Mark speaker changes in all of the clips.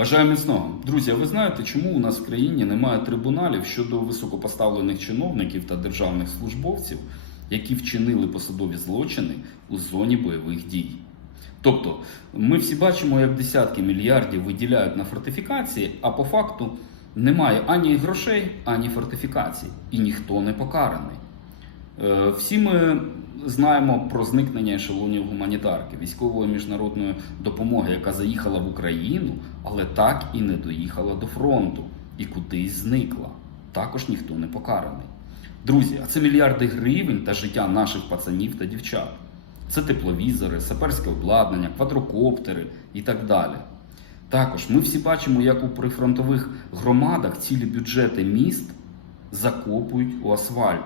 Speaker 1: Бажаю міцного. Друзі, а ви знаєте, чому у нас в країні немає трибуналів щодо високопоставлених чиновників та державних службовців, які вчинили посадові злочини у зоні бойових дій? Тобто, ми всі бачимо, як десятки мільярдів виділяють на фортифікації, а по факту немає ані грошей, ані фортифікацій, і ніхто не покараний. Е, Всі ми знаємо про зникнення ешелонів гуманітарки, військової міжнародної допомоги, яка заїхала в Україну, але так і не доїхала до фронту і кудись зникла. Також ніхто не покараний. Друзі, а це мільярди гривень та життя наших пацанів та дівчат. Це тепловізори, саперське обладнання, квадрокоптери і так далі. Також ми всі бачимо, як у прифронтових громадах цілі бюджети міст закопують у асфальт.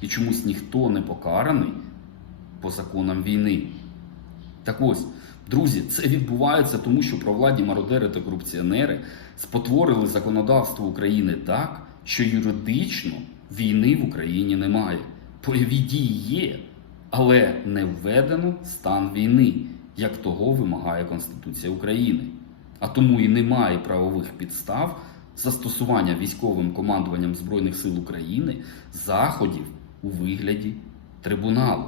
Speaker 1: І чомусь ніхто не покараний по законам війни. Так ось, друзі, це відбувається тому, що провладні мародери та корупціонери спотворили законодавство України так, що юридично війни в Україні немає. Бойові дії є, але не введено стан війни, як того вимагає Конституція України. А тому і немає правових підстав застосування військовим командуванням Збройних сил України заходів у вигляді трибуналу.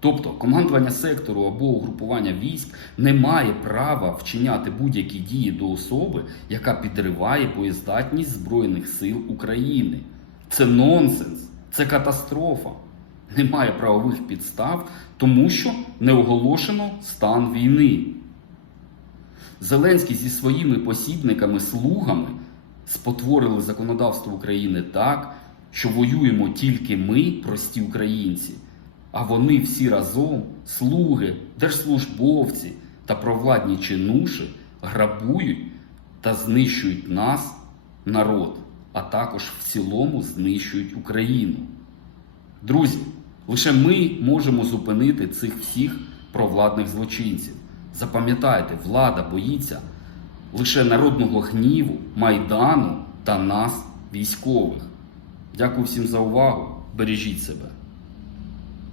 Speaker 1: Тобто командування сектору або угрупування військ не має права вчиняти будь-які дії до особи, яка підриває боєздатність Збройних сил України. Це нонсенс, це катастрофа. Немає правових підстав, тому що не оголошено стан війни. Зеленський зі своїми посібниками-слугами спотворили законодавство України так, що воюємо тільки ми, прості українці, а вони всі разом, слуги, держслужбовці та провладні чинуші, грабують та знищують нас, народ, а також в цілому знищують Україну. Друзі, лише ми можемо зупинити цих всіх провладних злочинців. Запам'ятайте, влада боїться лише народного гніву, майдану та нас, військових. Дякую всім за увагу. Бережіть себе.